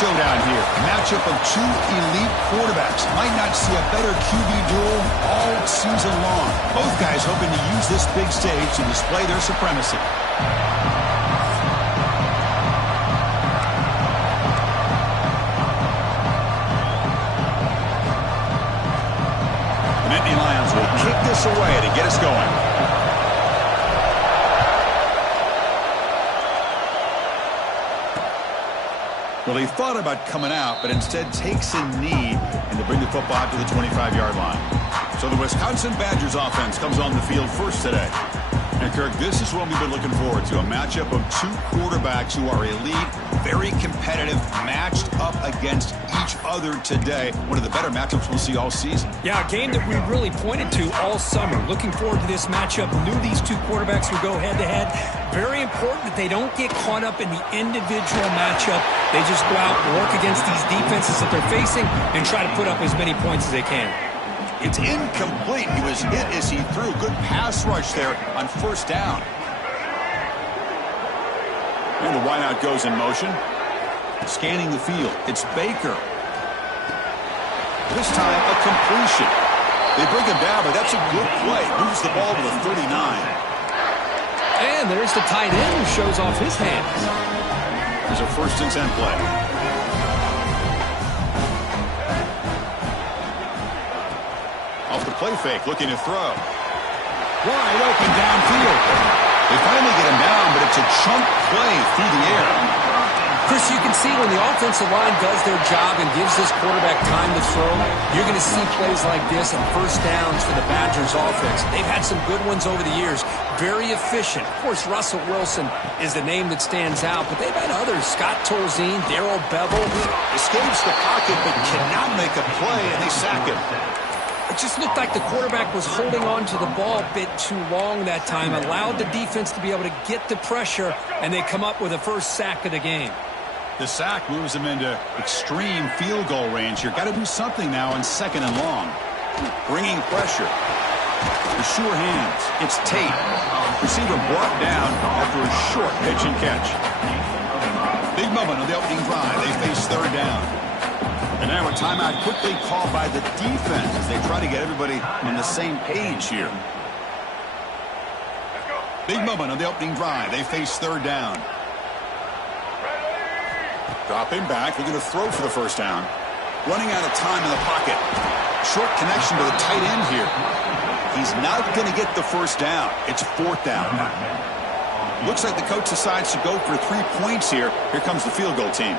showdown here. A matchup of two elite quarterbacks. Might not see a better QB duel all season long. Both guys hoping to use this big stage to display their supremacy. The Nittany Lions will kick this away to get us going. Well, he thought about coming out, but instead takes a knee and to bring the football out to the 25-yard line. So the Wisconsin Badgers offense comes on the field first today. And, Kirk, this is what we've been looking forward to, a matchup of two quarterbacks who are elite, very competitive, matched up against each other today. One of the better matchups we'll see all season. Yeah, a game that we really pointed to all summer. Looking forward to this matchup. Knew these two quarterbacks would go head-to-head. Very important that they don't get caught up in the individual matchup. They just go out and work against these defenses that they're facing and try to put up as many points as they can. It's incomplete. He was hit as he threw. Good pass rush there on first down. And the wideout goes in motion. Scanning the field. It's Baker. This time a completion. They bring him down, but that's a good play. Moves the ball to the 39. And there's the tight end who shows off his hands. There's a 1st and 10 play. Off the play fake, looking to throw. Wide open downfield. They finally get him down, but it's a chunk play through the air. Chris, you can see when the offensive line does their job and gives this quarterback time to throw, you're going to see plays like this and first downs for the Badgers offense. They've had some good ones over the years. Very efficient. Of course, Russell Wilson is the name that stands out, but they've had others. Scott Tolzien, Darrell Bevel. Escapes the pocket, but cannot make a play, and they sack him. It just looked like the quarterback was holding on to the ball a bit too long that time, allowed the defense to be able to get the pressure, and they come up with a first sack of the game. The sack moves them into extreme field goal range here. Got to do something now on 2nd and long. Bringing pressure. The sure hands. It's Tate. Receiver brought down after a short pitch and catch. Big moment on the opening drive. They face 3rd down. And now a timeout quickly called by the defense as they try to get everybody on the same page here. Big moment on the opening drive. They face 3rd down. Dropping back. They're going to throw for the 1st down. Running out of time in the pocket. Short connection to the tight end here. He's not going to get the 1st down. It's 4th down. Looks like the coach decides to go for 3 points here. Here comes the field goal team.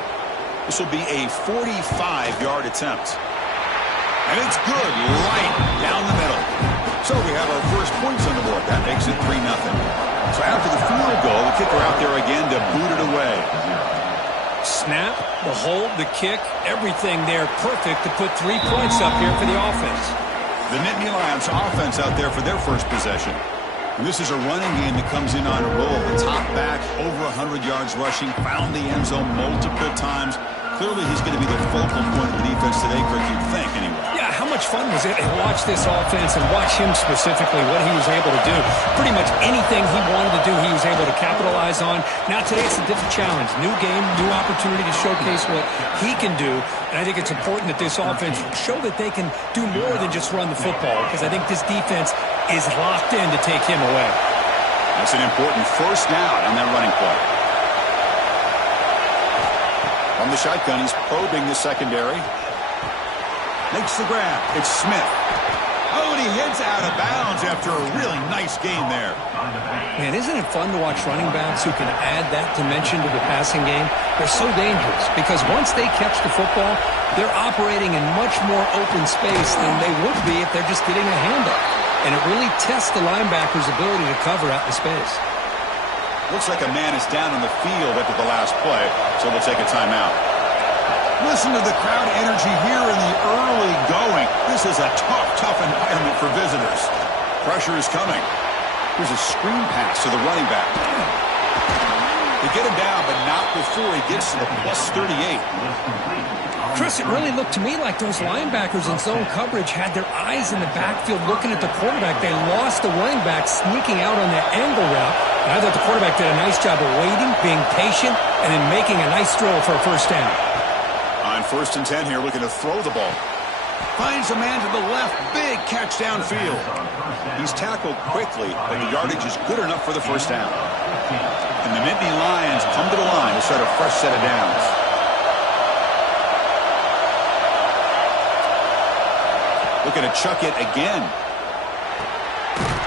This will be a 45-yard attempt. And it's good right down the middle. So we have our first points on the board. That makes it 3-0. So after the field goal, the kicker out there again to boot it away. Snap, the hold, the kick, everything there perfect to put 3 points up here for the offense. The Nittany Lions offense out there for their first possession. And this is a running game that comes in on a roll. The top back, over 100 yards rushing, found the end zone multiple times. Clearly he's going to be the focal point of the defense today, Kirk, you'd think, anyway. Yeah, how much fun was it to watch this offense and watch him specifically, what he was able to do. Pretty much anything he wanted to do, he was able to capitalize on. Now today it's a different challenge. New game, new opportunity to showcase what he can do. And I think it's important that this offense show that they can do more than just run the football, because I think this defense is locked in to take him away. That's an important 1st down on that running play. From the shotgun, he's probing the secondary. Makes the grab. It's Smith. Oh, and he heads out of bounds after a really nice game there. Man, isn't it fun to watch running backs who can add that dimension to the passing game? They're so dangerous because once they catch the football, they're operating in much more open space than they would be if they're just getting a handoff. And it really tests the linebacker's ability to cover out the space. Looks like a man is down in the field after the last play, so we'll take a timeout. Listen to the crowd energy here in the early going. This is a tough environment for visitors. Pressure is coming. Here's a screen pass to the running back. They get him down, but not before he gets to the plus 38. Chris, it really looked to me like those linebackers in zone coverage had their eyes in the backfield looking at the quarterback. They lost the running back sneaking out on that angle route. And I thought the quarterback did a nice job of waiting, being patient, and then making a nice throw for a 1st down. 1st and 10 here, looking to throw the ball. Finds a man to the left. Big catch downfield. He's tackled quickly, but the yardage is good enough for the 1st down. And the Nittany Lions come to the line to start a fresh set of downs. Looking to chuck it again.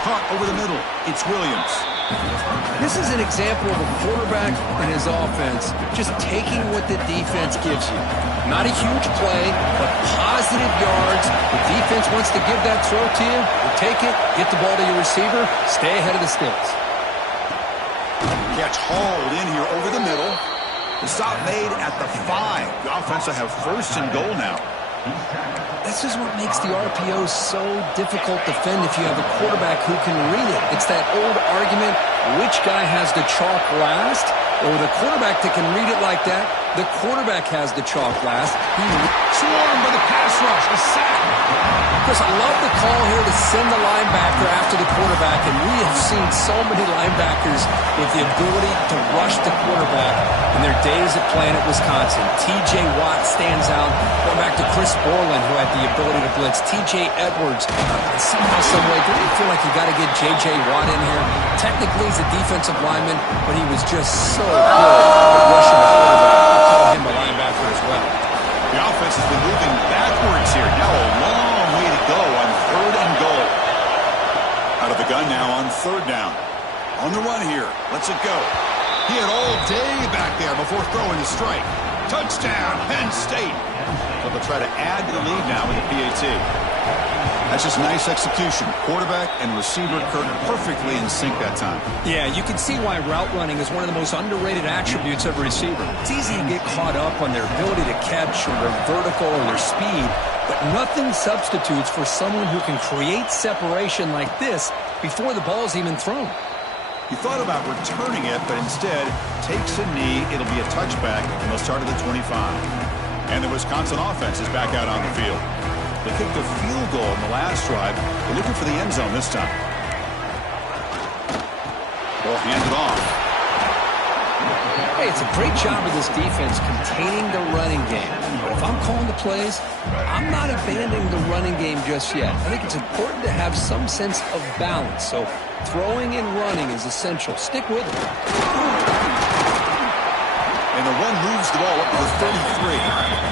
Caught over the middle. It's Williams. This is an example of a quarterback and his offense just taking what the defense gives you. Not a huge play, but positive yards. The defense wants to give that throw to you. You take it, get the ball to your receiver, stay ahead of the sticks. Catch hauled in here over the middle. The stop made at the 5. The offense will have 1st and goal now. This is what makes the RPO so difficult to defend if you have a quarterback who can read it. It's that old argument, which guy has the chalk last? Or the quarterback that can read it like that, the quarterback has the chalk last. Swarmed by the pass rush, a sack. Chris, I love the call here to send the linebacker after the quarterback, and we have seen so many linebackers with the ability to rush the quarterback in their days of playing at Wisconsin. T.J. Watt stands out. Going back to Chris Borland, who had the ability to blitz. T.J. Edwards. And somehow, someway, didn't you feel like you got to get J.J. Watt in here? Technically, he's a defensive lineman, but he was just so good at rushing the quarterback. I call him a linebacker as well. The offense has been moving backwards here. Now a long way to go on 3rd and goal. Out of the gun now on 3rd down. On the run here. Lets it go. He had all day back there before throwing the strike. Touchdown, Penn State. So they'll try to add to the lead now with a PAT. That's just nice execution. Quarterback and receiver Kirk perfectly in sync that time. Yeah, you can see why route running is one of the most underrated attributes of a receiver. It's easy to get caught up on their ability to catch or their vertical or their speed, but nothing substitutes for someone who can create separation like this before the ball's even thrown. You thought about returning it, but instead takes a knee. It'll be a touchback, and they'll start at the 25. And the Wisconsin offense is back out on the field. They kicked a field goal in the last drive. They're looking for the end zone this time. Ball handed off. Hey, it's a great job of this defense containing the running game. But if I'm calling the plays, I'm not abandoning the running game just yet. I think it's important to have some sense of balance. So throwing and running is essential. Stick with it. And the run moves the ball up to the 33.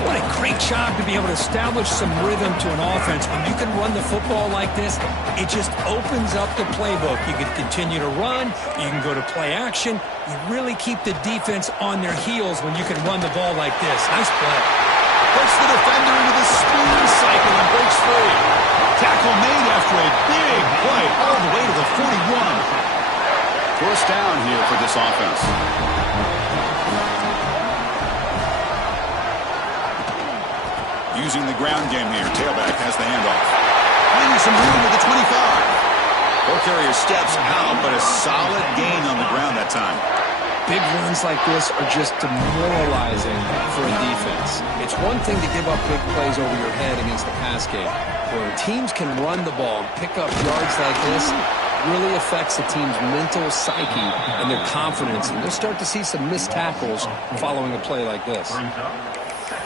What a great job to be able to establish some rhythm to an offense. When you can run the football like this, it just opens up the playbook. You can continue to run. You can go to play action. You really keep the defense on their heels when you can run the ball like this. Nice play. Puts the defender into the spin cycle and breaks free. Tackle made after a big play all the way to the 41. 1st down here for this offense. Using the ground game here. Tailback has the handoff. Finding some room at the 25. Ball carrier steps out, but a solid gain on the ground that time. Big runs like this are just demoralizing for a defense. It's one thing to give up big plays over your head against the pass game. Where teams can run the ball and pick up yards like this, really affects the team's mental psyche and their confidence. And you'll start to see some missed tackles following a play like this.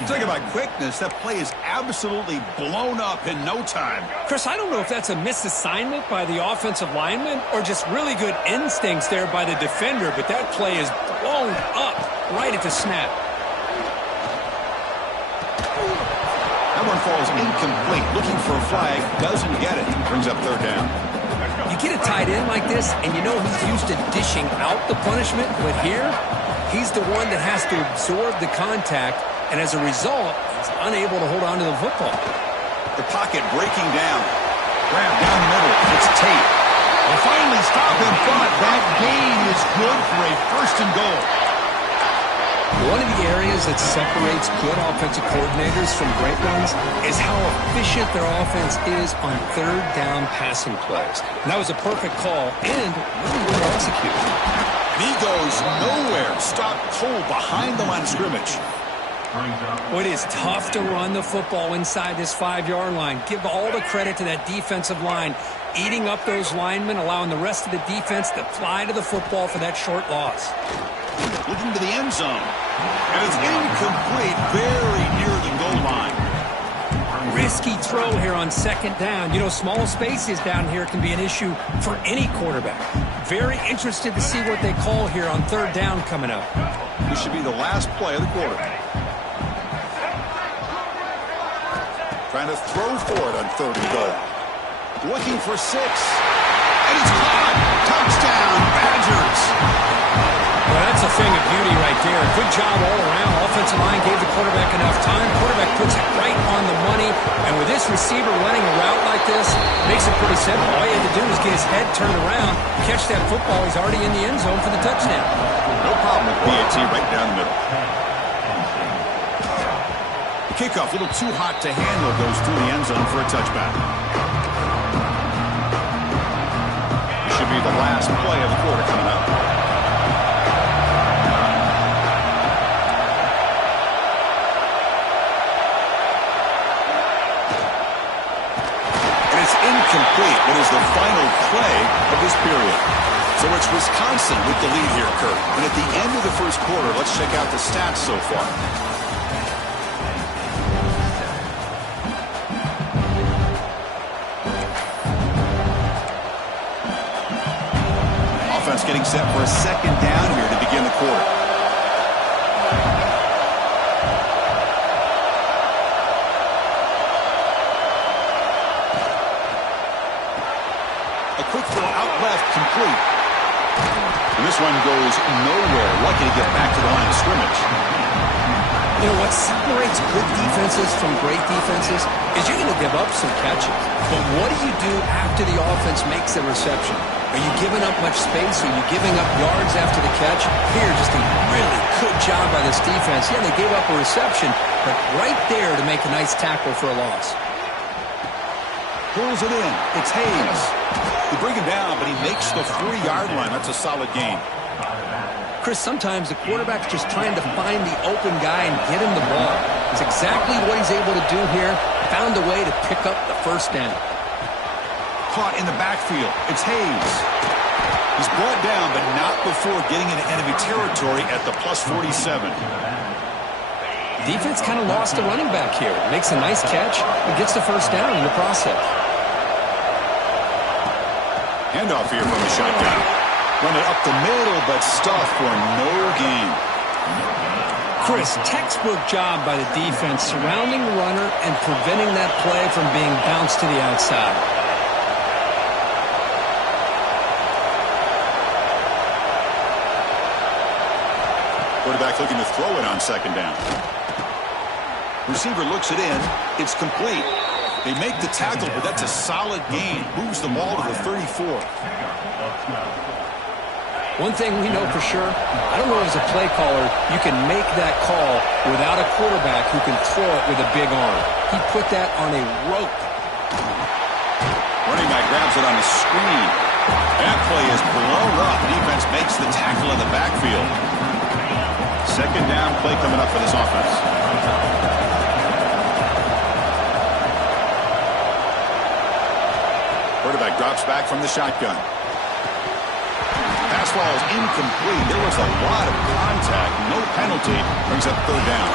Talk about quickness. That play is absolutely blown up in no time. Chris, I don't know if that's a misassignment by the offensive lineman or just really good instincts there by the defender, but that play is blown up right at the snap. That one falls incomplete. Looking for a flag. Doesn't get it. Brings up 3rd down. You get a tight end like this, and you know he's used to dishing out the punishment, but here, he's the one that has to absorb the contact. And as a result, he's unable to hold on to the football. The pocket breaking down. Grab down the middle. It's Tate. They finally stop in front. That gain is good for a 1st and goal. One of the areas that separates good offensive coordinators from great ones is how efficient their offense is on 3rd down passing plays. And that was a perfect call and really well executed. And he goes nowhere. Stopped cold behind the line of scrimmage. Well, it is tough to run the football inside this 5-yard line. Give all the credit to that defensive line, eating up those linemen, allowing the rest of the defense to fly to the football for that short loss. looking to the end zone. And it's incomplete, very near the goal line. Risky throw here on second down. You know, small spaces down here can be an issue for any quarterback. Very interested to see what they call here on third down coming up. This should be the last play of the quarter. Trying to throw for it on third and goal. Looking for 6. And it's caught. Touchdown, Badgers. Well, that's a thing of beauty right there. Good job all around. Offensive line gave the quarterback enough time. Quarterback puts it right on the money. And with this receiver running a route like this, makes it pretty simple. All you have to do is get his head turned around, catch that football. He's already in the end zone for the touchdown. No problem with PAT right down the middle. The kickoff, a little too hot to handle, goes through the end zone for a touchback. This should be the last play of the quarter coming up. Incomplete, what is the final play of this period. So it's Wisconsin with the lead here, Kurt. And at the end of the first quarter, let's check out the stats so far. Offense getting set for a second down here to begin the quarter. Complete. And this one goes nowhere. Lucky to get back to the line of scrimmage. You know, what separates good defenses from great defenses is you're going to give up some catches. But what do you do after the offense makes a reception? Are you giving up much space? Are you giving up yards after the catch? Here, just a really good job by this defense. Yeah, they gave up a reception, but right there to make a nice tackle for a loss. Pulls it in. It's Hayes. They bring him down, but he makes the 3-yard line. That's a solid gain. Chris, sometimes the quarterback's just trying to find the open guy and get him the ball. It's exactly what he's able to do here. Found a way to pick up the first down. Caught in the backfield. It's Hayes. He's brought down, but not before getting into enemy territory at the +47. Defense kind of lost a running back here. Makes a nice catch and gets the first down in the process. Handoff here from the shotgun. Run it up the middle, but stuffed for no gain. Chris, textbook job by the defense surrounding the runner and preventing that play from being bounced to the outside. Quarterback looking to throw it on second down. Receiver looks it in. It's complete. They make the tackle, but that's a solid gain. Moves the ball to the 34. One thing we know for sure, I don't know as a play caller, you can make that call without a quarterback who can throw it with a big arm. He put that on a rope. Running back grabs it on the screen. That play is blown up. Defense makes the tackle in the backfield. Second down play coming up for this offense. Quarterback drops back from the shotgun. Pass ball is incomplete. There was a lot of contact. No penalty. Brings up third down.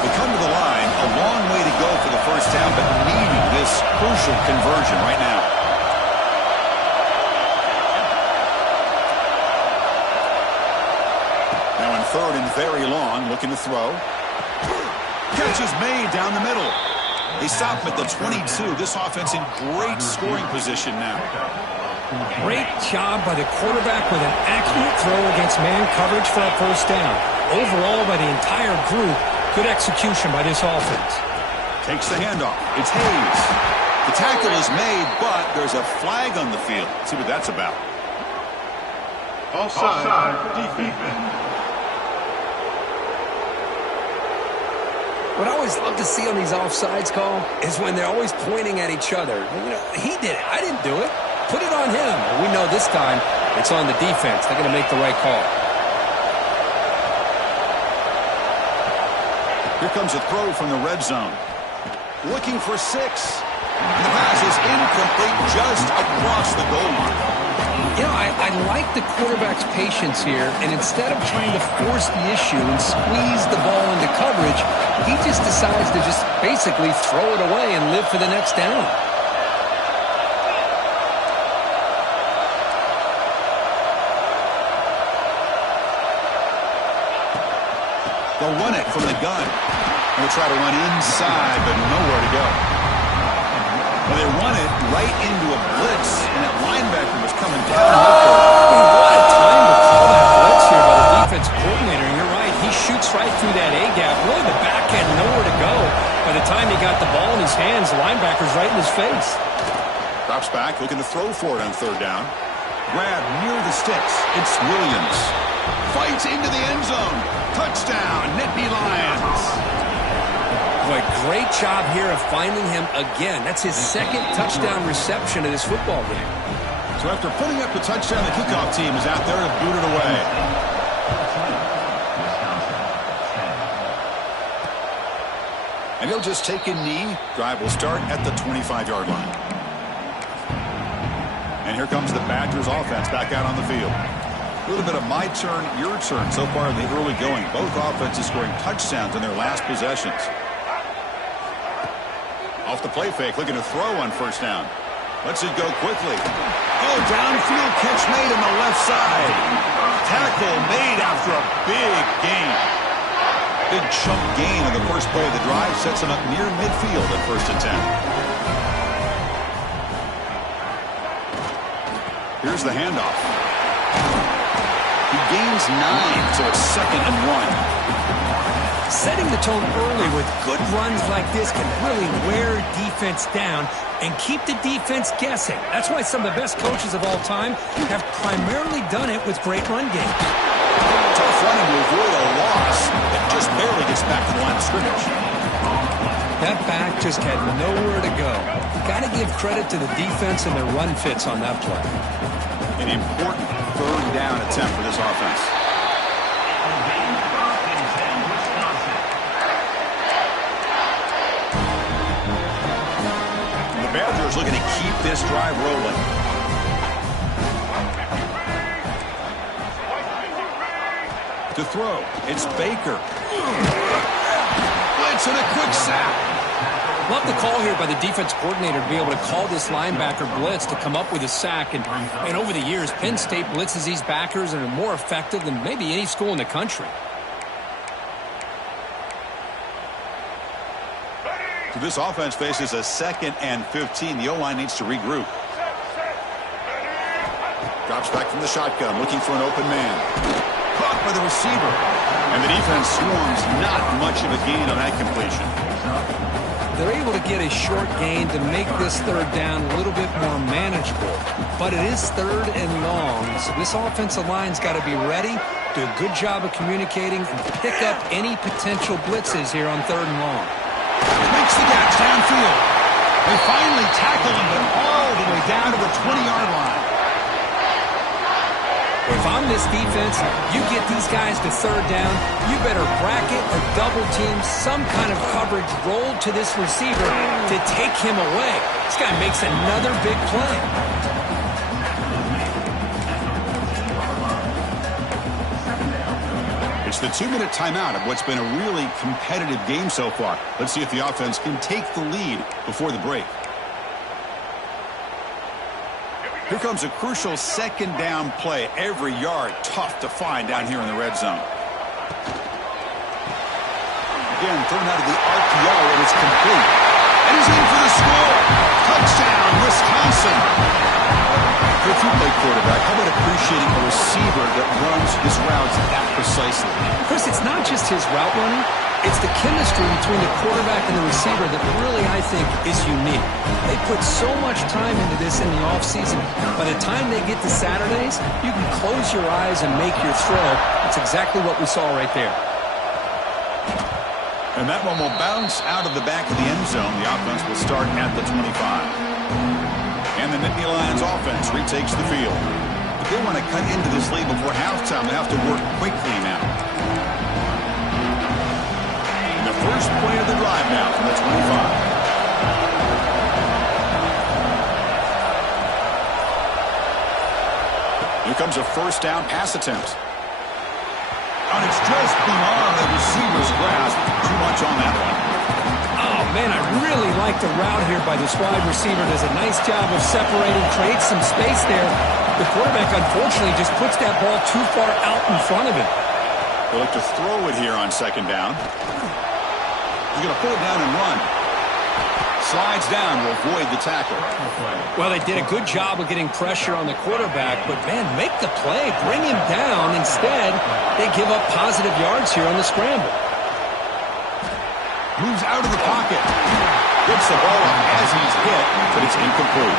They come to the line. A long way to go for the first down, but needing this crucial conversion right now. Now in third and very long, looking to throw. Catch is made down the middle. They stop him at the 22. This offense in great scoring position now. Great job by the quarterback with an accurate throw against man coverage for a first down. Overall, by the entire group, good execution by this offense. Takes the handoff. It's Hayes. The tackle is made, but there's a flag on the field. Let's see what that's about. Offside defense. What I always love to see on these offsides call is when they're always pointing at each other. You know, he did it. I didn't do it. Put it on him. And we know this time it's on the defense. They're going to make the right call. Here comes a throw from the red zone. Looking for 6. And the pass is incomplete just across the goal line. You know, I like the quarterback's patience here, and instead of trying to force the issue and squeeze the ball into coverage, he just decides to just basically throw it away and live for the next down. They'll run it from the gun. They'll try to run inside, but nowhere to go. Well, they run it right into a blitz, and that linebacker was coming down. What a time to call that blitz here by the defense coordinator. And you're right, he shoots right through that A-gap. Really, the back had nowhere to go. By the time he got the ball in his hands, the linebacker's right in his face. Drops back, looking to throw for it on third down. Grab near the sticks. It's Williams. Fights into the end zone. Touchdown, Nittany Lions. Boy, great job here of finding him again. That's his second touchdown reception of this football game. So after putting up the touchdown, the kickoff team is out there to boot it away. And he'll just take a knee. Drive will start at the 25-yard line. And here comes the Badgers offense back out on the field. A little bit of my turn, your turn so far in the early going. Both offenses scoring touchdowns in their last possessions. Off the play fake, looking to throw on first down. Lets it go quickly. Oh, downfield catch made on the left side. Tackle made after a big gain. Big chunk gain on the first play of the drive. Sets him up near midfield at first and 10. Here's the handoff. He gains 9, so it's 2nd and 1. Setting the tone early with good runs like this can really wear defense down and keep the defense guessing. That's why some of the best coaches of all time have primarily done it with great run games. Tough running to avoid a loss that just barely gets back to the line of scrimmage. That back just had nowhere to go. Got to give credit to the defense and their run fits on that play. An important third down attempt for this offense. The Badgers looking to keep this drive rolling. To throw, it's Baker. Blitz and a quick sack. Love the call here by the defense coordinator to be able to call this linebacker blitz to come up with a sack. And over the years, Penn State blitzes these backers and are more effective than maybe any school in the country. So this offense faces a 2nd and 15. The O-line needs to regroup. Drops back from the shotgun, looking for an open man. Caught by the receiver. And the defense swarms, not much of a gain on that completion. They're able to get a short gain to make this third down a little bit more manageable. But it is 3rd and long, so this offensive line's got to be ready, do a good job of communicating, and pick up any potential blitzes here on 3rd and long. Makes the catch downfield. They finally tackle him, but all the way down to the 20-yard line. If I'm this defense, you get these guys to 3rd down, you better bracket or double team some kind of coverage roll to this receiver to take him away. This guy makes another big play. It's the 2-minute timeout of what's been a really competitive game so far. Let's see if the offense can take the lead before the break. Here comes a crucial 2nd down play. Every yard tough to find down here in the red zone. Again, thrown out of the RPO, and it's complete. And he's in for the score. Touchdown, Wisconsin. If you play quarterback, how about appreciating a receiver that runs his routes that precisely? Chris, it's not just his route running. It's the chemistry between the quarterback and the receiver that really, I think, is unique. They put so much time into this in the offseason. By the time they get to Saturdays, you can close your eyes and make your throw. That's exactly what we saw right there. And that one will bounce out of the back of the end zone. The offense will start at the 25. And the Nittany Lions offense retakes the field. If they want to cut into this lead before halftime, they have to work quickly now. And the first play of the drive now from the 25. Here comes a first down pass attempt. And it's just beyond the receiver's grasp. Too much on that one. Oh, man, I really like the route here by this wide receiver. Does a nice job of separating, creates some space there. The quarterback, unfortunately, just puts that ball too far out in front of him. They'll look to throw it here on second down. He's going to pull it down and run. Slides down to avoid the tackle. Well, they did a good job of getting pressure on the quarterback, but, man, make the play. Bring him down. Instead, they give up positive yards here on the scramble. Moves out of the pocket. Gets the ball up as he's hit, but it's incomplete.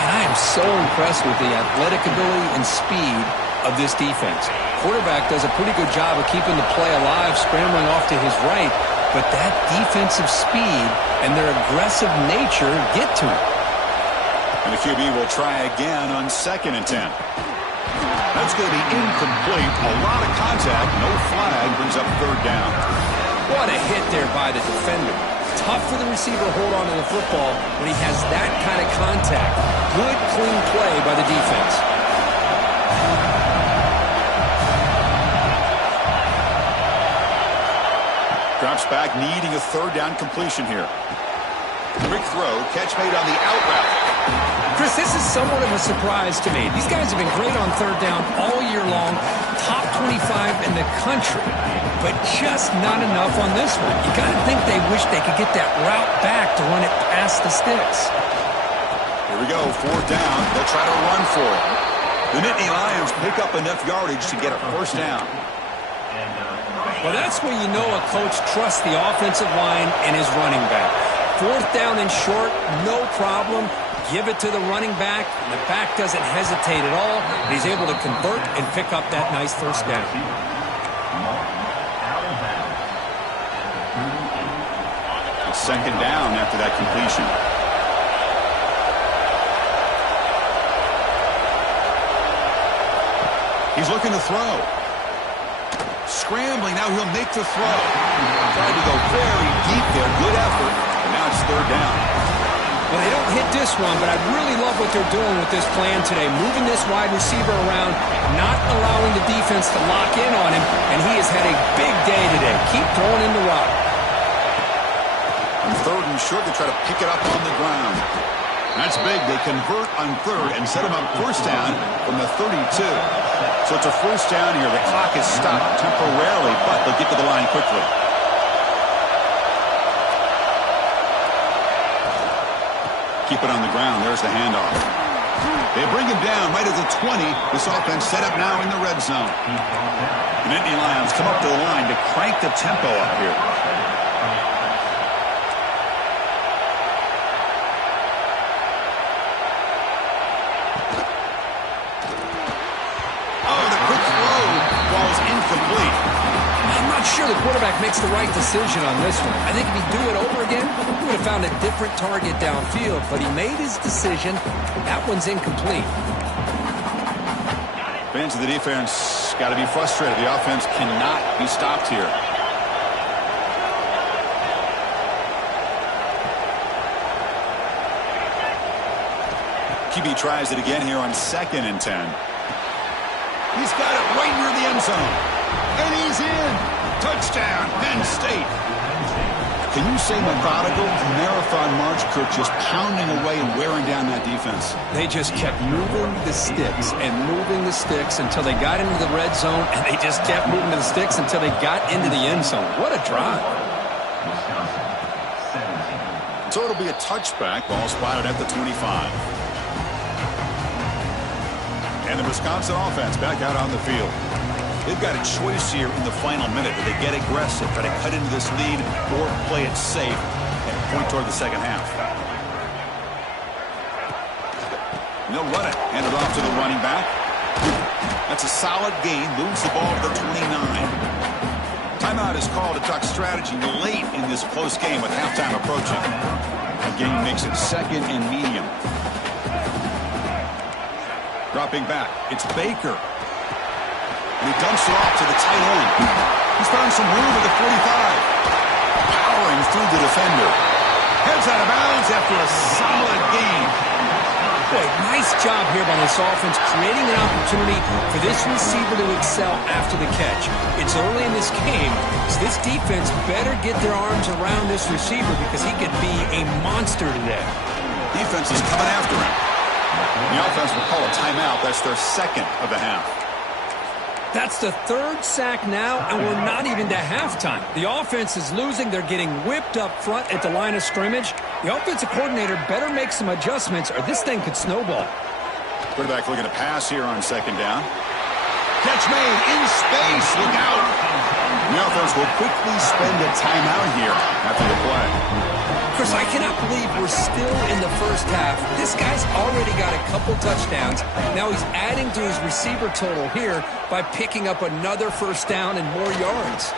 And I am so impressed with the athletic ability and speed of this defense. Quarterback does a pretty good job of keeping the play alive, scrambling off to his right, but that defensive speed and their aggressive nature get to him. And the QB will try again on 2nd and 10. That's going to be incomplete. A lot of contact. No flag. Brings up 3rd down. What a hit there by the defender. Tough for the receiver to hold on to the football when he has that kind of contact. Good, clean play by the defense. Drops back, needing a 3rd down completion here. Quick throw, catch made on the out route. Chris, this is somewhat of a surprise to me. These guys have been great on 3rd down all year long, top 25 in the country, but just not enough on this one. You got to think they wish they could get that route back to run it past the sticks. Here we go, 4th down. They'll try to run for it. The Nittany Lions pick up enough yardage to get a 1st down. Well, that's when you know a coach trusts the offensive line and his running back. 4th down and short, no problem. Give it to the running back, and the back doesn't hesitate at all. He's able to convert and pick up that nice 1st down. It's 2nd down after that completion. He's looking to throw. Scrambling, now he'll make the throw. Tried to go very deep there, good effort, and now it's 3rd down. Well, they don't hit this one, but I really love what they're doing with this plan today. Moving this wide receiver around, not allowing the defense to lock in on him, and he has had a big day today. Keep throwing in the rock. On 3rd and short, they try to pick it up on the ground. That's big. They convert on 3rd and set him up 1st down from the 32. So it's a 1st down here. The clock is stopped temporarily, but they'll get to the line quickly. Keep it on the ground. There's the handoff. They bring him down right at the 20. This offense set up now in the red zone. The Nittany Lions come up to the line to crank the tempo up here. Oh, the quick throw falls incomplete. I'm not sure the quarterback makes the right decision on this one. I think if he'd do it over again, he would have found a different target downfield, but he made his decision. That one's incomplete. Fans of the defense got to be frustrated. The offense cannot be stopped here. QB tries it again here on 2nd and 10. He's got it right near the end zone. And he's in. Touchdown, Penn State. Can you say methodical? Marathon march, Kirk, just pounding away and wearing down that defense. They just kept moving the sticks and moving the sticks until they got into the red zone, and they just kept moving the sticks until they got into the end zone. What a drive. So it'll be a touchback. Ball spotted at the 25. And the Wisconsin offense back out on the field. They've got a choice here in the final minute. Do they get aggressive, try to cut into this lead, or play it safe and point toward the second half? And they'll run it. Hand it off to the running back. That's a solid gain. Moves the ball to the 29. Timeout is called to talk strategy late in this close game with halftime approaching. The game makes it 2nd and medium. Dropping back. It's Baker. And he dumps it off to the tight end. He's found some room at the 45. Powering through the defender. Heads out of bounds after a solid gain. Boy, nice job here by this offense, creating an opportunity for this receiver to excel after the catch. It's early in this game, so this defense better get their arms around this receiver because he could be a monster today. Defense is coming after him. The offense will call a timeout. That's their second of the half. That's the third sack now, and we're not even to halftime. The offense is losing. They're getting whipped up front at the line of scrimmage. The offensive coordinator better make some adjustments, or this thing could snowball. Quarterback looking to pass here on second down. Catch made in space. Look out. The offense will quickly spend a timeout here after the play. Chris, I cannot believe we're still in the first half. This guy's already got a couple touchdowns. Now he's adding to his receiver total here by picking up another first down and more yards.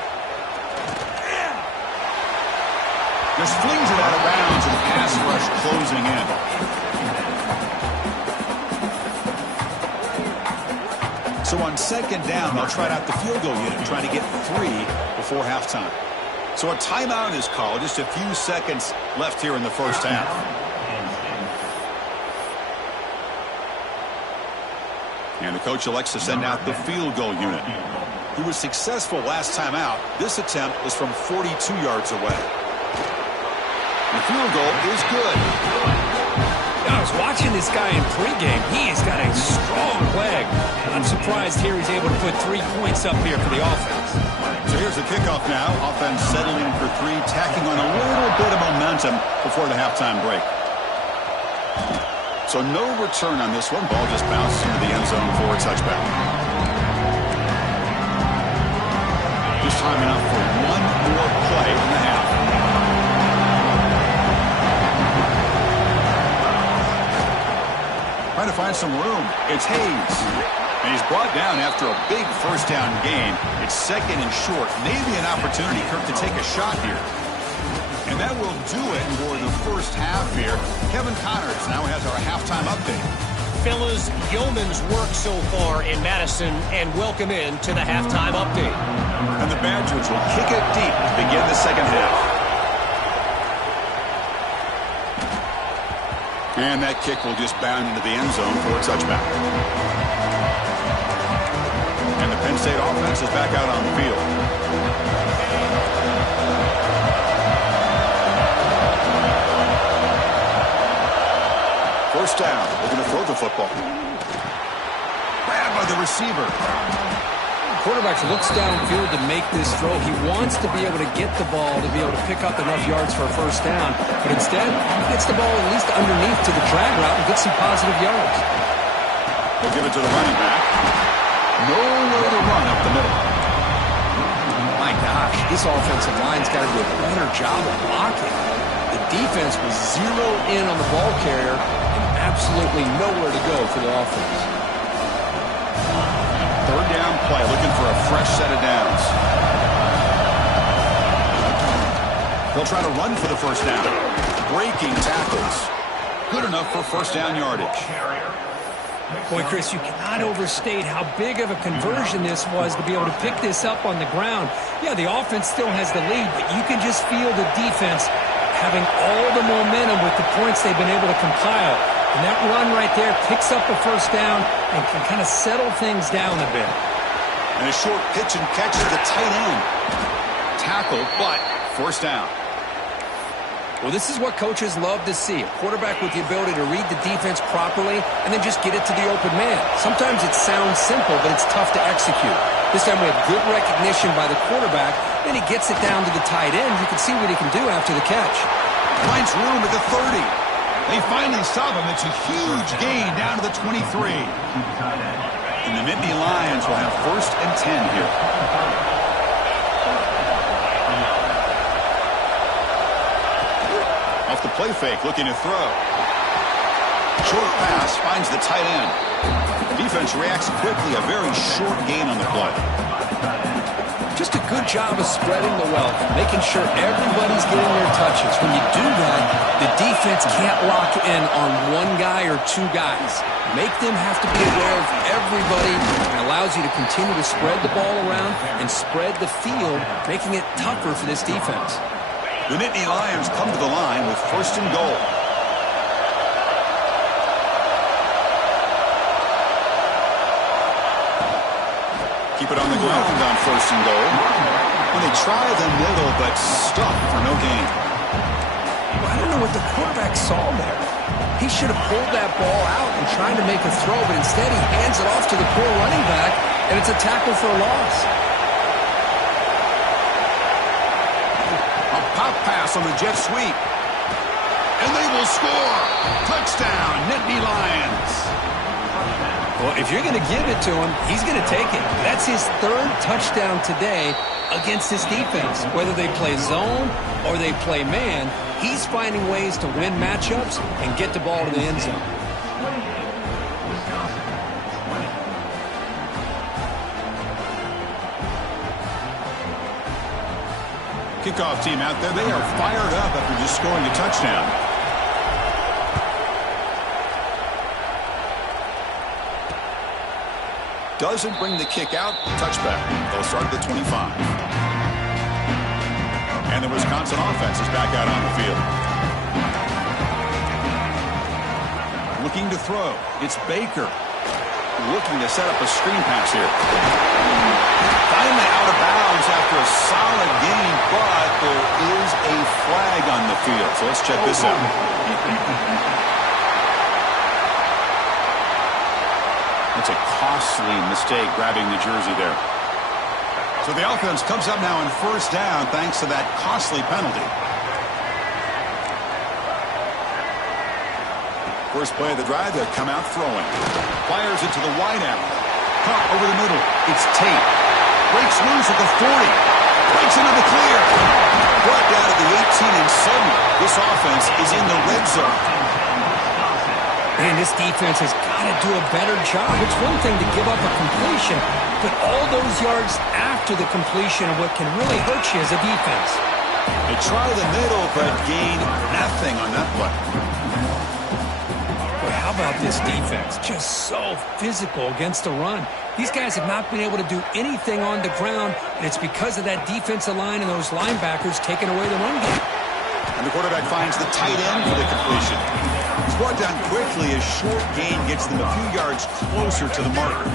Just flings it out of bounds and pass rush closing in. So on second down, they'll try out the field goal unit, trying to get 3 before halftime. So a timeout is called. Just a few seconds left here in the first half. And the coach elects to send out the field goal unit. He was successful last time out. This attempt was from 42 yards away. The field goal is good. I was watching this guy in pregame. He has got a strong leg. I'm surprised here he's able to put 3 points up here for the offense. So here's the kickoff now. Offense settling in for 3, tacking on a little bit of momentum before the halftime break. So no return on this one. Ball just bounced into the end zone for a touchback. Just time enough for one more play in the half. Trying to find some room. It's Hayes. And he's brought down after a big first down gain. It's second and short. Maybe an opportunity, Kirk, to take a shot here. And that will do it for the first half here. Kevin Connors now has our halftime update. Fellas, yeoman's work so far in Madison, and welcome in to the halftime update. And the Badgers will kick it deep to begin the second half. And that kick will just bound into the end zone for a touchback. And the Penn State offense is back out on the field. First down. They're going to throw the football. Grabbed by the receiver. Quarterback looks downfield to make this throw. He wants to be able to get the ball to be able to pick up enough yards for a first down. But instead, he gets the ball at least underneath to the drag route and gets some positive yards. They'll give it to the running back. Nowhere to run up the middle. My gosh, this offensive line's got to do a better job of blocking. The defense was zeroed in on the ball carrier and absolutely nowhere to go for the offense. Third down play, looking for a fresh set of downs. They'll try to run for the first down. Breaking tackles. Good enough for first down yardage. Boy, Chris, you cannot overstate how big of a conversion this was to be able to pick this up on the ground. Yeah, the offense still has the lead, but you can just feel the defense having all the momentum with the points they've been able to compile. And that run right there picks up a first down and can kind of settle things down a bit. And a short pitch and catch to the tight end. Tackle, but first down. Well, this is what coaches love to see. A quarterback with the ability to read the defense properly and then just get it to the open man. Sometimes it sounds simple, but it's tough to execute. This time we have good recognition by the quarterback, and he gets it down to the tight end. You can see what he can do after the catch. Finds room at the 30. They finally stop him. It's a huge gain down to the 23. And the Nittany Lions will have first and 10 here. Off the play fake, looking to throw. Short pass finds the tight end. Defense reacts quickly. A very short gain on the play. Just a good job of spreading the wealth, making sure everybody's getting their touches. When you do that, the defense can't lock in on one guy or two guys. Make them have to be aware of everybody. It allows you to continue to spread the ball around and spread the field, making it tougher for this defense. The Nittany Lions come to the line with first and goal. keep it on the ground on 1st and goal. And they try the middle, but stuck for no gain. Well, I don't know what the quarterback saw there. He should have pulled that ball out and tried to make a throw, but instead he hands it off to the poor running back, and it's a tackle for a loss. A pop pass on the jet sweep. And they will score. Touchdown, Nittany Lions. Well, if you're going to give it to him, he's going to take it. That's his 3rd touchdown today against this defense. Whether they play zone or they play man, he's finding ways to win matchups and get the ball to the end zone. Kickoff team out there, they are fired up after just scoring a touchdown. Doesn't bring the kick out, touchback. They'll start at the 25. And the Wisconsin offense is back out on the field. Looking to throw. It's Baker. Looking to set up a screen pass here. Finally out of bounds after a solid gain, but there is a flag on the field. So let's check this out. It's a costly mistake grabbing the jersey there. So the offense comes up now on 1st down thanks to that costly penalty. First play of the drive, they'll come out throwing. Fires into the wideout. Pump over the middle. It's Tate. Breaks loose at the 40. Breaks into the clear. Brought down at the 18, and suddenly this offense is in the red zone. Man, this defense has got to do a better job. It's one thing to give up a completion, but all those yards after the completion are what can really hurt you as a defense. They try the middle, but gain nothing on that play. Boy, how about this defense? Just so physical against the run. These guys have not been able to do anything on the ground, and it's because of that defensive line and those linebackers taking away the run game. And the quarterback finds the tight end for the completion. It's brought down quickly as short gain gets them a few yards closer to the marker.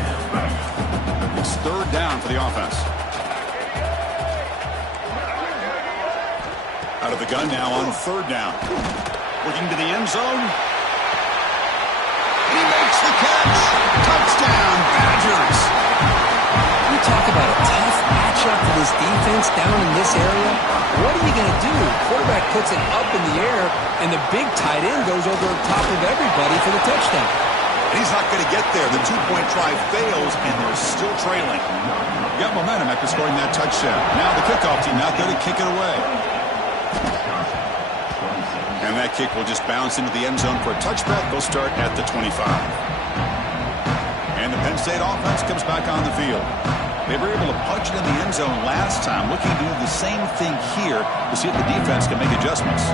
It's 3rd down for the offense. Out of the gun now on 3rd down. Looking to the end zone. He makes the catch. Touchdown, Badgers. We talk about a tough matchup for this defense down in this area. What are you going to do? Quarterback puts it up in the air, and the big tight end goes over the top of everybody for the touchdown. He's not going to get there. The 2-point try fails, and they're still trailing. Got momentum after scoring that touchdown. Now the kickoff team out there to kick it away. And that kick will just bounce into the end zone for a touchback. They'll start at the 25. And the Penn State offense comes back on the field. They were able to punch it in the end zone last time, looking to do the same thing here to see if the defense can make adjustments.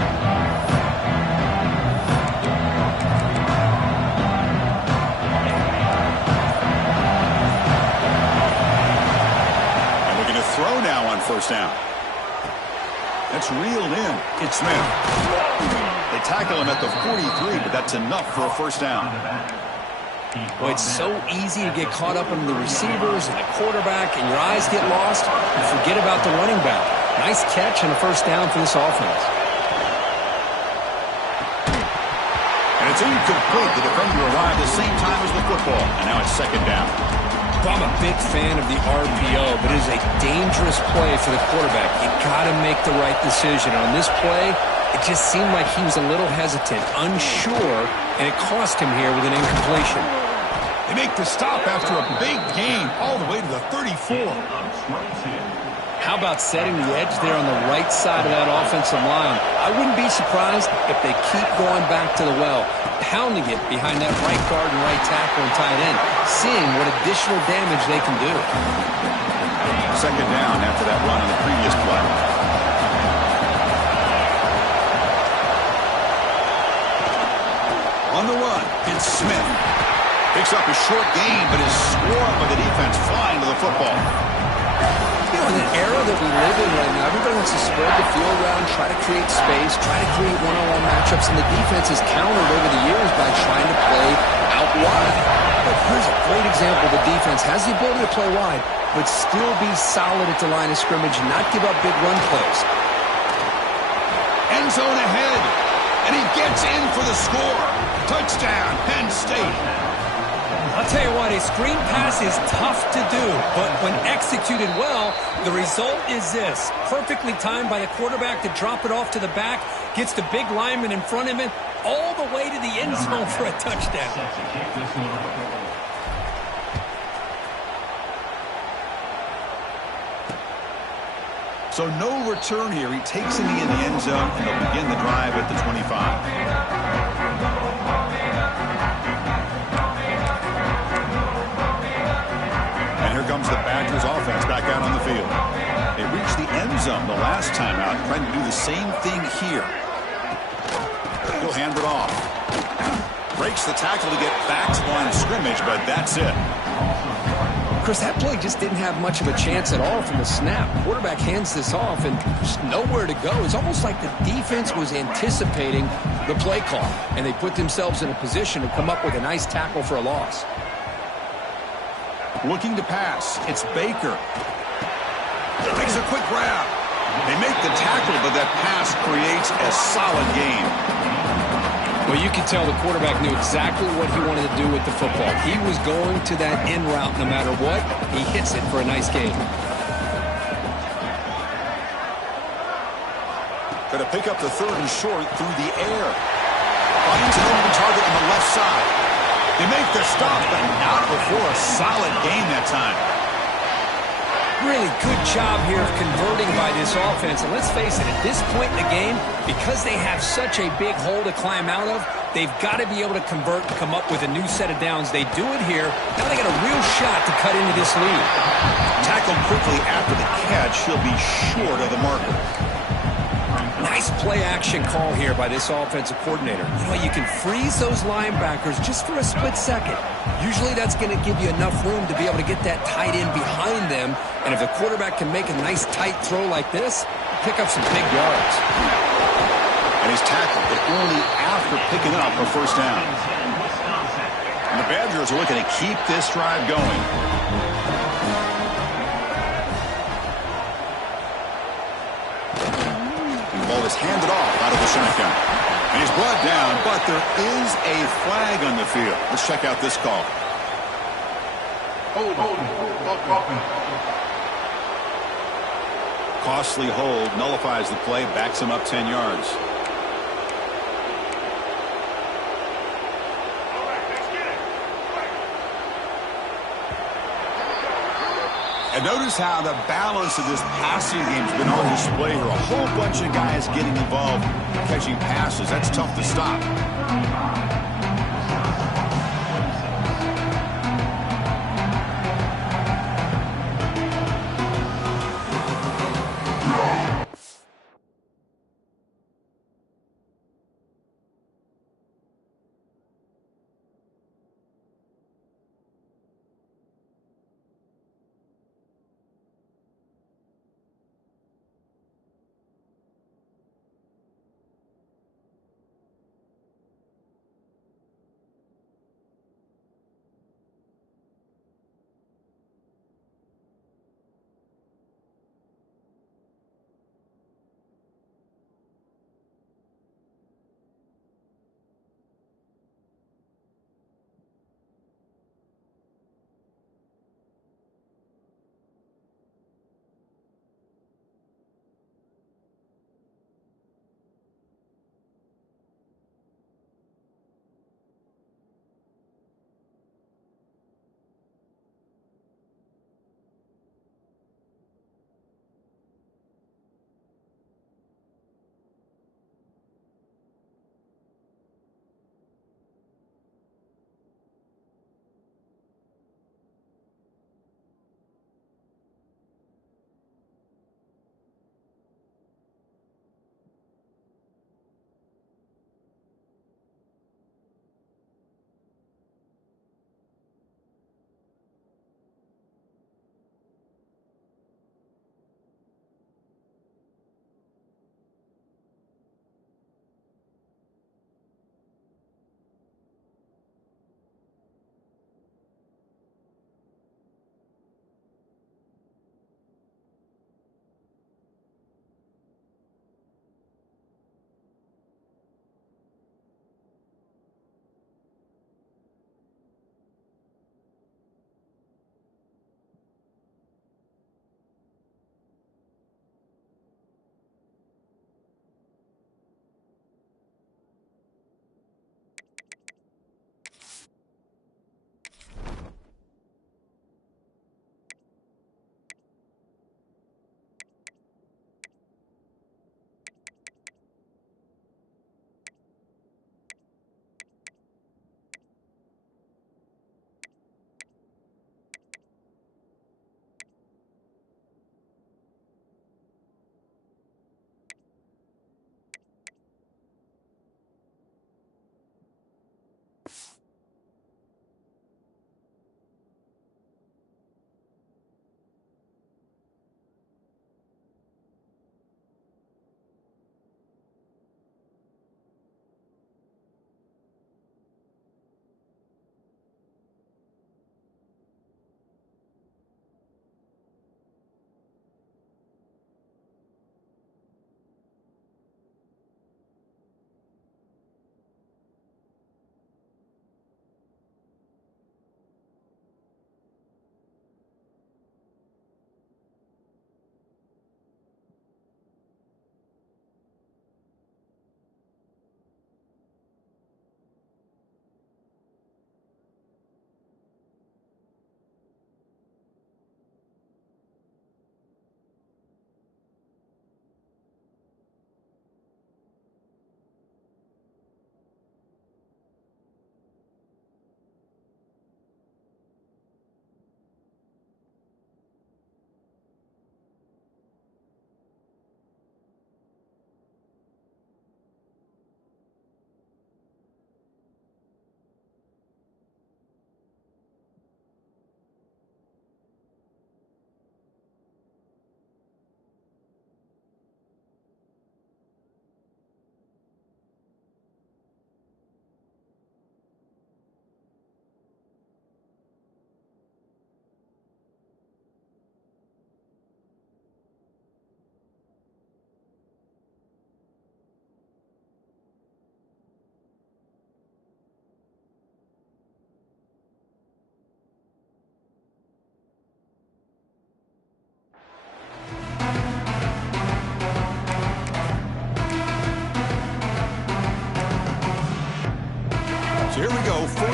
And looking to throw now on 1st down. That's reeled in. It's Smith. They tackle him at the 43, but that's enough for a 1st down. Boy, it's so easy to get caught up in the receivers and the quarterback, and your eyes get lost. You forget about the running back. Nice catch and a 1st down for this offense. And it's incomplete. The defender arrived the same time as the football, and now it's 2nd down. I'm a big fan of the RPO, but it is a dangerous play for the quarterback. You got to make the right decision. On this play, it just seemed like he was a little hesitant, unsure, and it cost him here with an incompletion. They make the stop after a big gain all the way to the 34. How about setting the edge there on the right side of that offensive line? I wouldn't be surprised if they keep going back to the well, pounding it behind that right guard and right tackle and tight end, seeing what additional damage they can do. 2nd down after that run on the previous play. On the run, it's Smith. Picks up a short gain, but is swarmed by the defense flying to the football. You know, in an era that we live in right now, everybody wants to spread the field around, try to create space, try to create one-on-one matchups, and the defense has countered over the years by trying to play out wide. But here's a great example. The defense has the ability to play wide, but still be solid at the line of scrimmage and not give up big run plays. End zone ahead, and he gets in for the score. Touchdown, Penn State. I'll tell you what, a screen pass is tough to do, but when executed well, the result is this. Perfectly timed by the quarterback to drop it off to the back, gets the big lineman in front of him, all the way to the end zone for a touchdown. So no return here. He takes him in the end zone, and they'll begin the drive at the 25. Here comes the Badgers offense back out on the field. They reached the end zone the last time out, trying to do the same thing here. He'll hand it off. Breaks the tackle to get back to the line of scrimmage, but that's it. Chris, that play just didn't have much of a chance at all from the snap. Quarterback hands this off and just nowhere to go. It's almost like the defense was anticipating the play call, and they put themselves in a position to come up with a nice tackle for a loss. Looking to pass. It's Baker. Makes a quick grab. They make the tackle, but that pass creates a solid gain. Well, you can tell the quarterback knew exactly what he wanted to do with the football. He was going to that end route no matter what. He hits it for a nice gain. Going to pick up the third and short through the air. Finds an open target on the left side. They make the stop, but not before a solid gain that time. Really good job here of converting by this offense. And let's face it, at this point in the game, because they have such a big hole to climb out of, they've got to be able to convert and come up with a new set of downs. They do it here. Now they got a real shot to cut into this lead. Tackled quickly after the catch. He'll be short of the marker. Nice play-action call here by this offensive coordinator. You know, you can freeze those linebackers just for a split second. Usually that's going to give you enough room to be able to get that tight end behind them. And if the quarterback can make a nice tight throw like this, pick up some big yards. And he's tackled, but only after picking up a first down. And the Badgers are looking to keep this drive going. Is handed off out of the shotgun. And he's brought down, but there is a flag on the field. Let's check out this call. Costly hold, nullifies the play, backs him up 10 yards. And notice how the balance of this passing game has been on display here. A whole bunch of guys getting involved catching passes. That's tough to stop.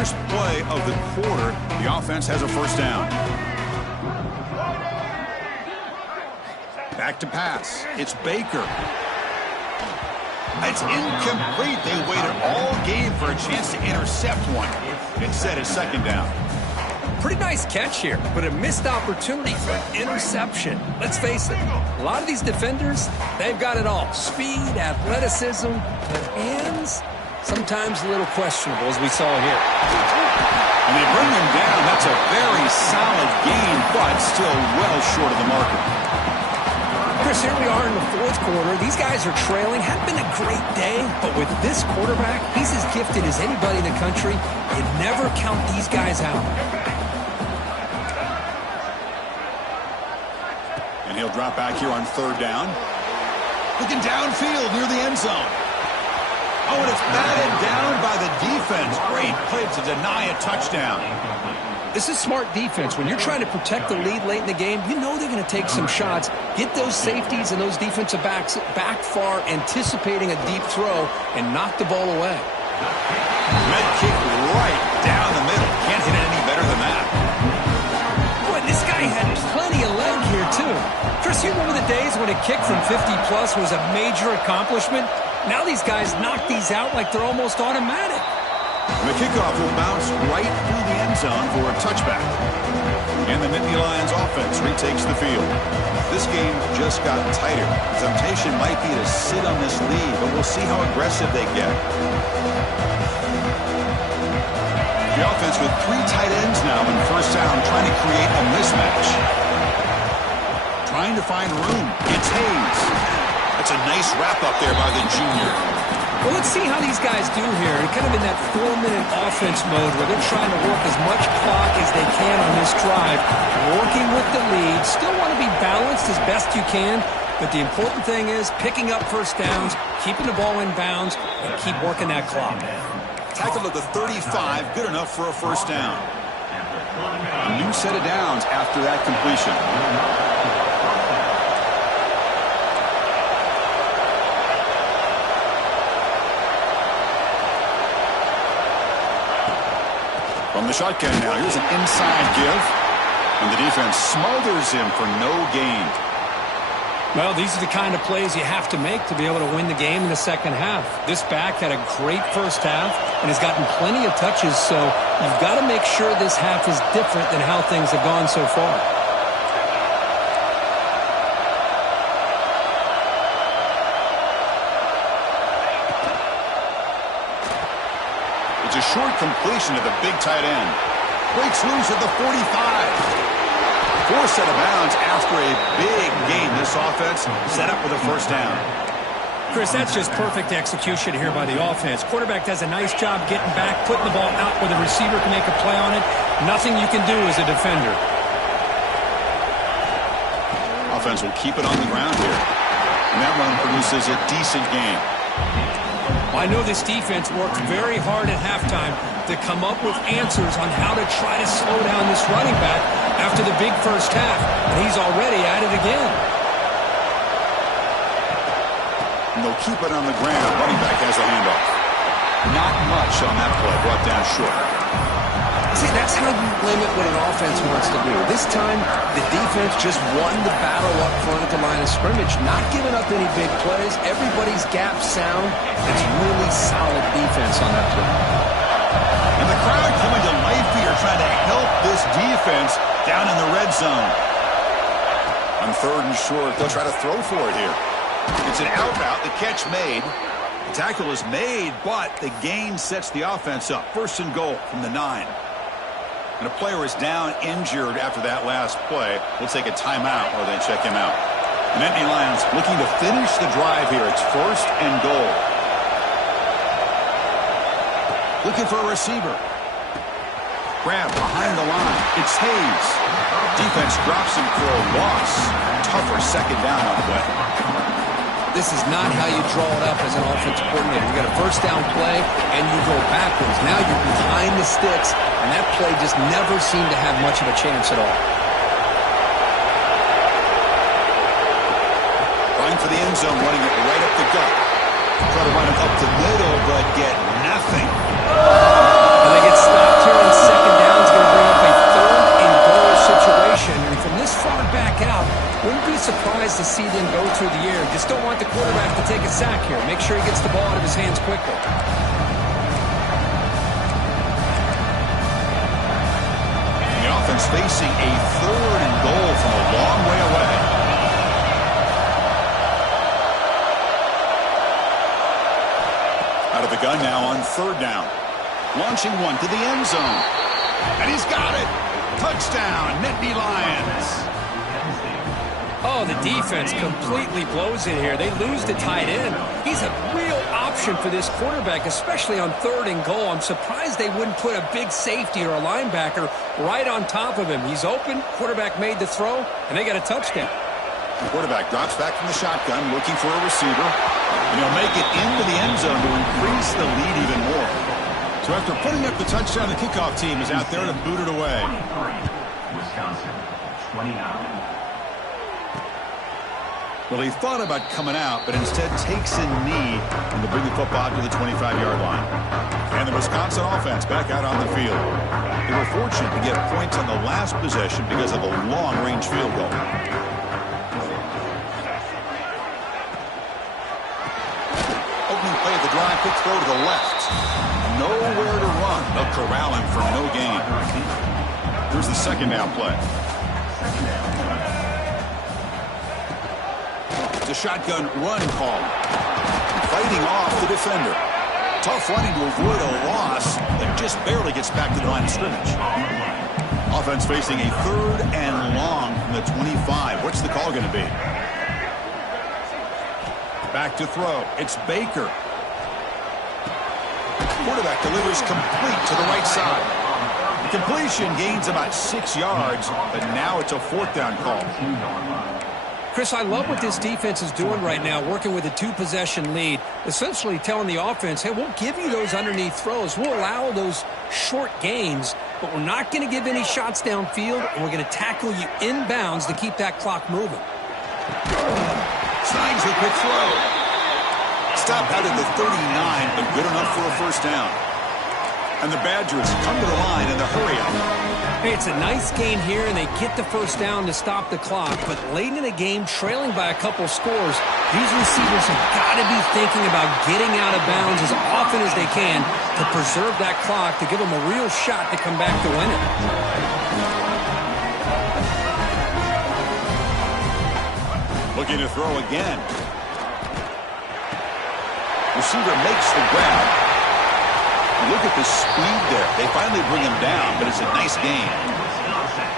first play of the quarter, the offense has a first down. Back to pass. It's Baker. It's incomplete. They waited all game for a chance to intercept one. Instead, it's second down. Pretty nice catch here, but a missed opportunity for an interception. Let's face it, a lot of these defenders, they've got it all. Speed, athleticism, but hands, sometimes a little questionable, as we saw here. And they bring him down. That's a very solid gain, but still well short of the marker. Chris, here we are in the fourth quarter. These guys are trailing. Hadn't been a great day, but with this quarterback, he's as gifted as anybody in the country. You never count these guys out. And he'll drop back here on third down. Looking downfield near the end zone. Oh, and it's batted down by the defense. Great play to deny a touchdown. This is smart defense. When you're trying to protect the lead late in the game, you know they're going to take some shots. Get those safeties and those defensive backs back far, anticipating a deep throw, and knock the ball away. Med kick right down the middle. Can't hit it any better than that. Boy, this guy had plenty of leg here, too. Chris, you remember the days when a kick from 50-plus was a major accomplishment? Now these guys knock these out like they're almost automatic. And the kickoff will bounce right through the end zone for a touchback. And the Nittany Lions offense retakes the field. This game just got tighter. The temptation might be to sit on this lead, but we'll see how aggressive they get. The offense with three tight ends now in first down, trying to create a mismatch. Trying to find room. It's Hayes. That's a nice wrap up there by the junior. Well, let's see how these guys do here. They're kind of in that 4-minute offense mode where they're trying to work as much clock as they can on this drive, working with the lead. Still want to be balanced as best you can, but the important thing is picking up first downs, keeping the ball in bounds, and keep working that clock. Tackle at the 35, good enough for a first down. A new set of downs after that completion. From the shotgun now, here's an inside give. And the defense smothers him for no gain. Well, these are the kind of plays you have to make to be able to win the game in the second half. This back had a great first half and has gotten plenty of touches, so you've got to make sure this half is different than how things have gone so far. It's a short completion to the big tight end. Breaks loose at the 45. Forced out of bounds after a big gain. This offense set up with a first down. Chris, that's just perfect execution here by the offense. Quarterback does a nice job getting back, putting the ball out where the receiver can make a play on it. Nothing you can do as a defender. Offense will keep it on the ground here. And that run produces a decent gain. I know this defense worked very hard at halftime to come up with answers on how to try to slow down this running back after the big first half, and he's already at it again. And they'll keep it on the ground. Running back has a handoff. Not much on that play, brought down short. See, that's how you limit what an offense wants to do. This time, the defense just won the battle up front at the line of scrimmage, not giving up any big plays. Everybody's gap sound. It's really solid defense on that play. And the crowd coming to life here, trying to help this defense down in the red zone. On third and short, they'll try to throw for it here. It's an out route, the catch made. The tackle is made, but the gain sets the offense up. First and goal from the 9. And a player is down injured after that last play. We'll take a timeout while they check him out. The Nittany Lions looking to finish the drive here. It's first and goal. Looking for a receiver. Grab behind the line. It's Hayes. Defense drops him for a loss. Tougher second down on the way. This is not how you draw it up as an offensive coordinator. You got a first down play, and you go backwards. Now you're behind the sticks, and that play just never seemed to have much of a chance at all. Trying for the end zone, running it right up the gut. Try to run it up the middle, but get nothing. A Well, they get stopped here on second down. It's going to bring up a third and goal situation. And from this far back out, wouldn't be surprised to see them go through the air. Just don't want the quarterback to take a sack here. Make sure he gets the ball out of his hands quickly. The offense facing a third and goal from a long way away. Out of the gun now on third down. Launching one to the end zone. And he's got it. Touchdown, Nittany Lions. Oh, the defense completely blows it here. They lose the tight end. He's a real option for this quarterback, especially on third and goal. I'm surprised they wouldn't put a big safety or a linebacker right on top of him. He's open. Quarterback made the throw, and they got a touchdown. The quarterback drops back from the shotgun, looking for a receiver. And he'll make it into the end zone to increase the lead even more. So after putting up the touchdown, the kickoff team is out there to boot it away. Wisconsin, 29. Well, he thought about coming out, but instead takes a knee and to bring the football to the 25-yard line. And the Wisconsin offense back out on the field. They were fortunate to get points on the last possession because of a long-range field goal. Opening play of the drive, quick throw to the left. Nowhere to run. They'll corral him for no gain. Here's the second down play. A shotgun run call. Fighting off the defender. Tough running to avoid a loss, but just barely gets back to the line of scrimmage. Offense facing a third and long from the 25. What's the call going to be? Back to throw. It's Baker. Quarterback delivers complete to the right side. Completion gains about 6 yards, but now it's a fourth down call. Chris, I love what this defense is doing right now, working with a two-possession lead, essentially telling the offense, hey, we'll give you those underneath throws. We'll allow those short gains, but we're not going to give any shots downfield, and we're going to tackle you inbounds to keep that clock moving. Snags the quick throw. Stop out at the 39, but good enough for a first down. And the Badgers come to the line in the hurry-up. Hey, it's a nice game here, and they get the first down to stop the clock. But late in the game, trailing by a couple scores, these receivers have got to be thinking about getting out of bounds as often as they can to preserve that clock, to give them a real shot to come back to win it. Looking to throw again. Receiver makes the grab. Look at the speed there. They finally bring him down, but it's a nice gain.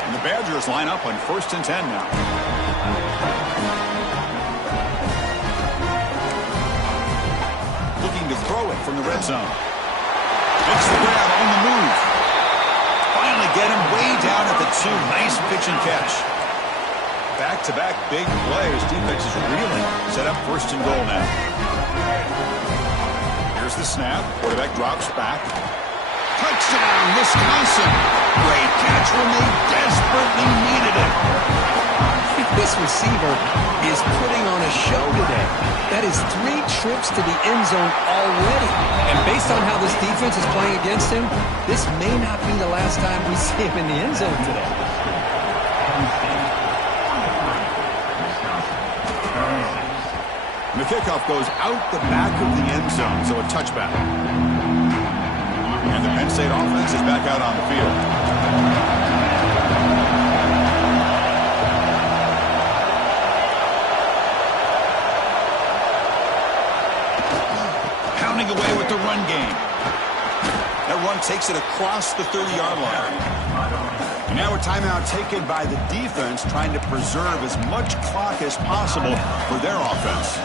And the Badgers line up on 1st and 10 now. Looking to throw it from the red zone. Makes the grab on the move. Finally get him way down at the 2. Nice pitch and catch. Back-to-back big plays. Defense is reeling. Set up 1st and goal now. Here's the snap. Quarterback drops back. Touchdown, Wisconsin. Great catch when they desperately needed it. This receiver is putting on a show today. That is 3 trips to the end zone already. And based on how this defense is playing against him, this may not be the last time we see him in the end zone today. And the kickoff goes out the back of the end zone, so a touchback. And the Penn State offense is back out on the field. Pounding away with the run game. That run takes it across the 30-yard line. And now a timeout taken by the defense, trying to preserve as much clock as possible for their offense.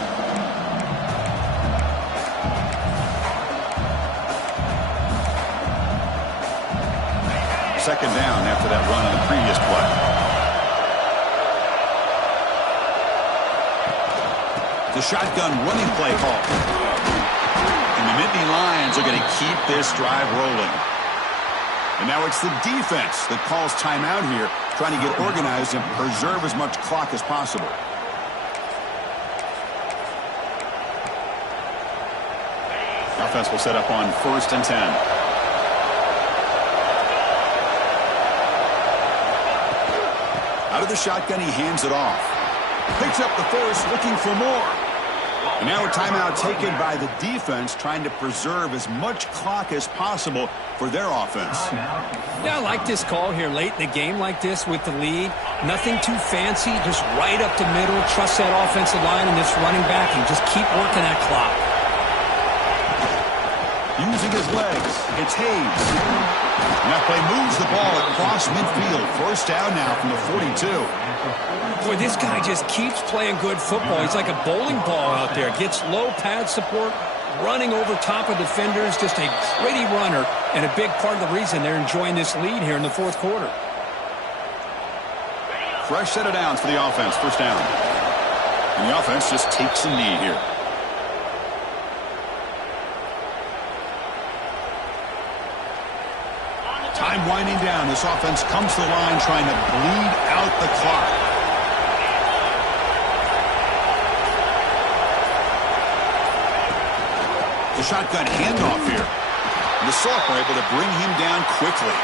Second down after that run on the previous play. The shotgun running play call. And the Nittany Lions are going to keep this drive rolling. And now it's the defense that calls timeout here, trying to get organized and preserve as much clock as possible. Offense will set up on 1st and 10. Out of the shotgun, he hands it off. Picks up the first, looking for more. And now a timeout taken by the defense, trying to preserve as much clock as possible for their offense. Yeah, I like this call here late in the game like this with the lead. Nothing too fancy, just right up the middle. Trust that offensive line and this running back and just keep working that clock. Using his legs, it's Hayes. And that play moves the ball across midfield. First down now from the 42. Boy, this guy just keeps playing good football. He's like a bowling ball out there. Gets low pad support, running over top of defenders. Just a gritty runner, and a big part of the reason they're enjoying this lead here in the fourth quarter. Fresh set of downs for the offense. First down. And the offense just takes a knee here. Time winding down. This offense comes to the line trying to bleed out the clock. The shotgun handoff here. And the Salk are able to bring him down quickly.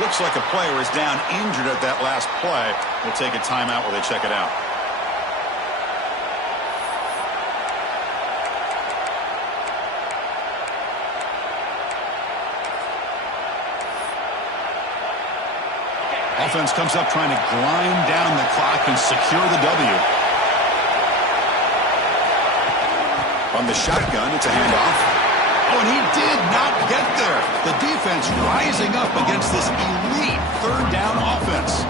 Looks like a player is down injured at that last play. We'll take a timeout while they check it out. Offense comes up trying to grind down the clock and secure the W. From the shotgun, it's a handoff. Oh, and he did not get there. The defense rising up against this elite third down offense.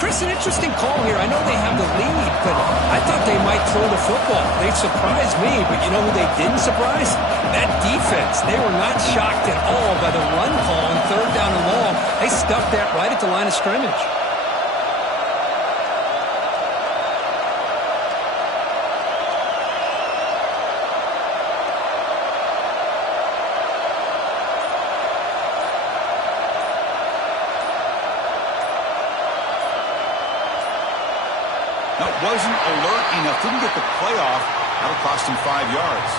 Chris, an interesting call here. I know they have the lead, but I thought they might throw the football. They surprised me, but you know who they didn't surprise? That defense. They were not shocked at all by the run call on third down and long. They stuck that right at the line of scrimmage. Wasn't alert enough, didn't get the play off. That'll cost him 5 yards.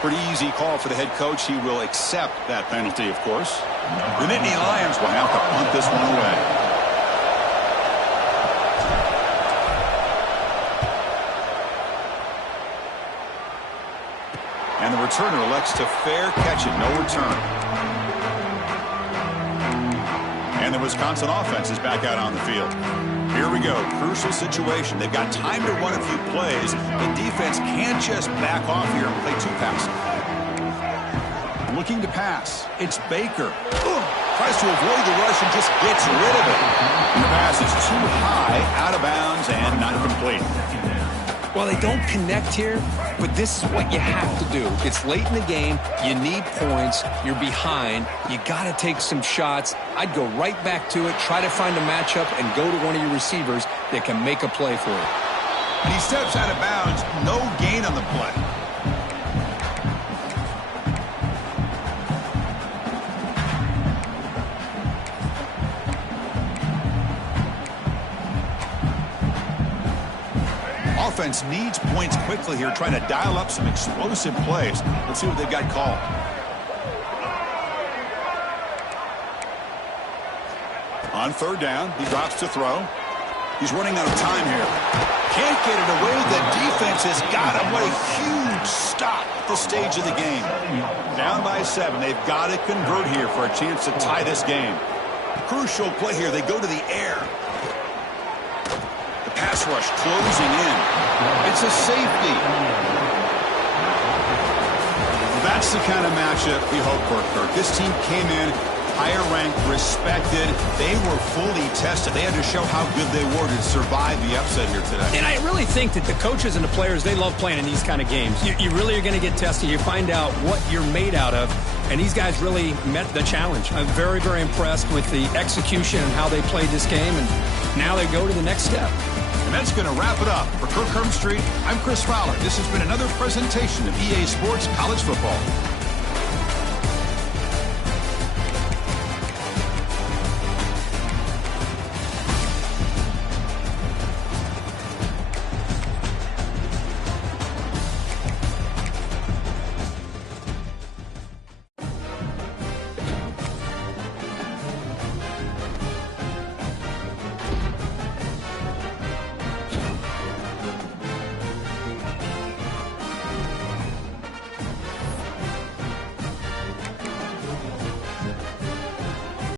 Pretty easy call for the head coach. He will accept that penalty, of course. The Nittany Lions will have to punt this one away. And the returner elects to fair catch it. No return. And the Wisconsin offense is back out on the field. Here we go. Crucial situation. They've got time to run a few plays. The defense can't just back off here and play two passes. Looking to pass. It's Baker. Tries to avoid the rush and just gets rid of it. The pass is too high, out of bounds, and not complete. Well, they don't connect here, but this is what you have to do. It's late in the game. You need points. You're behind. You got to take some shots. I'd go right back to it, try to find a matchup, and go to one of your receivers that can make a play for you. And he steps out of bounds. No gain on the play. Offense needs points quickly here, trying to dial up some explosive plays. Let's see what they've got called. On third down, he drops to throw. He's running out of time here. Can't get it away. The defense has got him. What a huge stop at this stage of the game. Down by 7. They've got to convert here for a chance to tie this game. Crucial play here. They go to the air. Pass rush closing in. It's a safety. That's the kind of matchup we hope for, Kirk. This team came in higher ranked, respected. They were fully tested. They had to show how good they were to survive the upset here today. And I really think that the coaches and the players, they love playing in these kind of games. You really are going to get tested. You find out what you're made out of. And these guys really met the challenge. I'm very, very impressed with the execution and how they played this game. And now they go to the next step. And that's going to wrap it up. For Kirk Street, I'm Chris Fowler. This has been another presentation of EA Sports College Football.